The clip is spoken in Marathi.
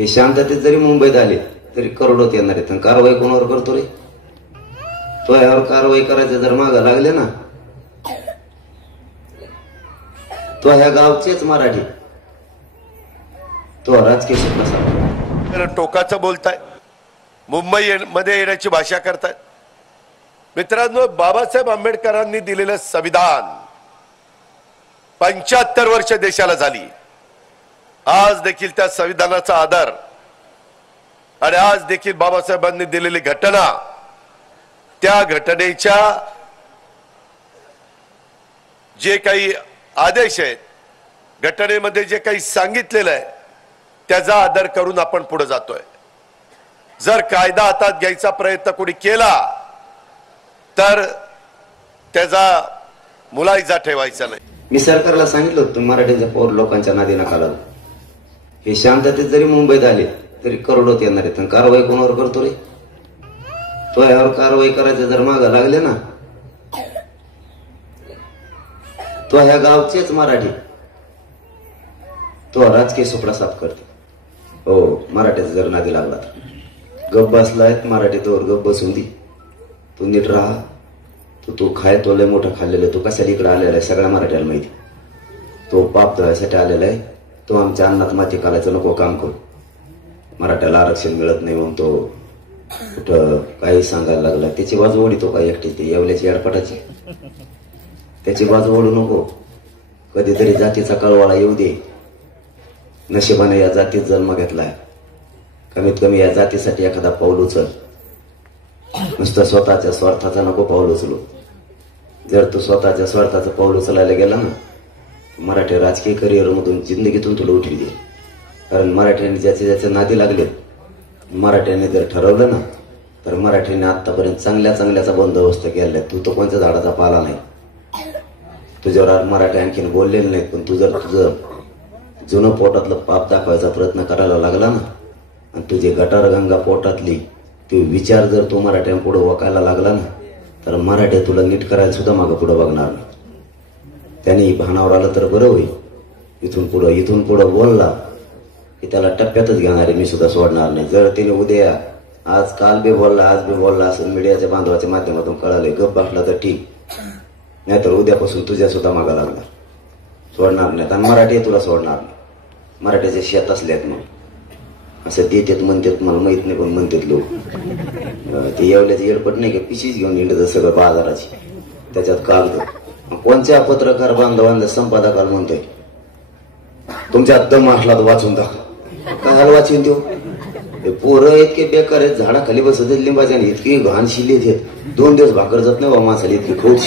हे शांततेत जरी मुंबईत आले तरी करोडोत येणार आहेत. कारवाई कोणावर करतो रे? तो यावर कारवाई करायचे जर मागं लागले ना, तो ह्या गावचेच मराठी, तो राजकीय शिकला टोकाचं बोलताय, मुंबई मध्ये येण्याची भाषा करताय. मित्रांनो, बाबासाहेब आंबेडकरांनी दिलेलं संविधान 75 वर्ष देशाला झाली. आज देखील त्या संविधानाचा आदर आणि आज देखील बाबासाहेबांनी दिलेली घटना, त्या घटनेच्या जे काही आदेश आहेत, घटनेमध्ये जे काही सांगितलेलं आहे त्याचा आदर करून आपण पुढे जातोय. जर कायदा हातात घ्यायचा प्रयत्न कोणी केला तर त्याचा मुलायजा ठेवायचा नाही. मी सरकारला सांगितलं होतं मराठीच्या पौर लोकांच्या नादी नका लागू. हे शांततेत जरी मुंबईत आले तरी करोडोत येणार आहेत. कारवाई कोणावर करतो रे? तो यावर कारवाई करायचे जर मागं लागले ना, तो ह्या गावचेच मराठी, तो राजकीय सुपडा साफ करतो. हो, मराठीचा जर नादी लागला तर गप बसलाय मराठी, तोवर गप बसून दी. तू नीट राहा. तू खाय, तो लय मोठं खाल्लेलं, तू कशाला इकडे आलेला आहे सगळ्या मराठ्याला माहिती. तो पाप धुवायसाठी आलेला आहे. तो आमच्या अन्नात माती घालायचं नको काम करू. मराठ्याला आरक्षण मिळत नाही म्हणून तो कुठं काही सांगायला लागला. त्याची बाजू ओढितो का एकटी? ती येवल्याची अडपटाची, त्याची बाजू ओढू नको. कधीतरी जातीचा कळवाळा येऊ दे. नशिबाने या जातीत जन्म घेतलाय. कमीत कमी या जातीसाठी एखादा पाऊल उचल. नुसतं स्वतःच्या स्वार्थाचा नको पाऊल उचलू. जर तू स्वतःच्या स्वार्थाचं पाऊल उचलायला गेला ना, मराठी राजकीय करिअर मधून जिंदगीतून तुला उठवी दे. कारण मराठ्यांनी ज्याचे नादी लागले, मराठ्यांनी जर ठरवलं ना, तर मराठ्यांनी आतापर्यंत चांगल्या चांगल्याचा बंदोबस्त केलाय. तू तर कोणत्या झाडाचा पाला नाही. तुझ्यावर मराठी आणखीन बोललेले नाहीत, पण तू जर तुझं जुनं पोटातलं पाप दाखवायचा प्रयत्न करायला लागला ना, आणि तुझी गटारगंगा पोटातली ते विचार जर तू मराठ्यांपुढे वकायला लागला ना, तर मराठी तुला नीट करायला सुद्धा मागं पुढे बघणार नाही. त्यांनी भानावर आलं तर बरं होईल. इथून पुढं बोलला की त्याला टप्प्यातच घेणार आहे. मी सुद्धा सोडणार नाही. जर तिने उद्या आज काल बी बोलला, आज बी बोलला असं मीडियाच्या बांधवाच्या माध्यमातून कळाले, गप बसला तर ठीक, नाहीतर उद्यापासून तुझ्या सुद्धा मागा लागणार. सोडणार नाही. आणि मराठी तुला सोडणार नाही. मराठीचे शेत असल्यात मग असं देतात म्हणतात, मला माहित नाही पण म्हणतात लोक. ते येवल्याचे एअरपोर्ट नाही का, पिशीच घेऊन येणं सगळं बाजाराची, त्याच्यात कागद. कोणत्या पत्रकार बांधवांना संपादकाला म्हणतोय तुमच्या दम असला तर वाचून दाखव. काय वाचून देऊ? पोरं इतके बेकार आहेत, झाडाखाली बसत लिंबाच्या, इतकी घाण शिल्लीत आहेत. 2 दिवस भाकर जात नाही बा माणसाला, इतकी खूप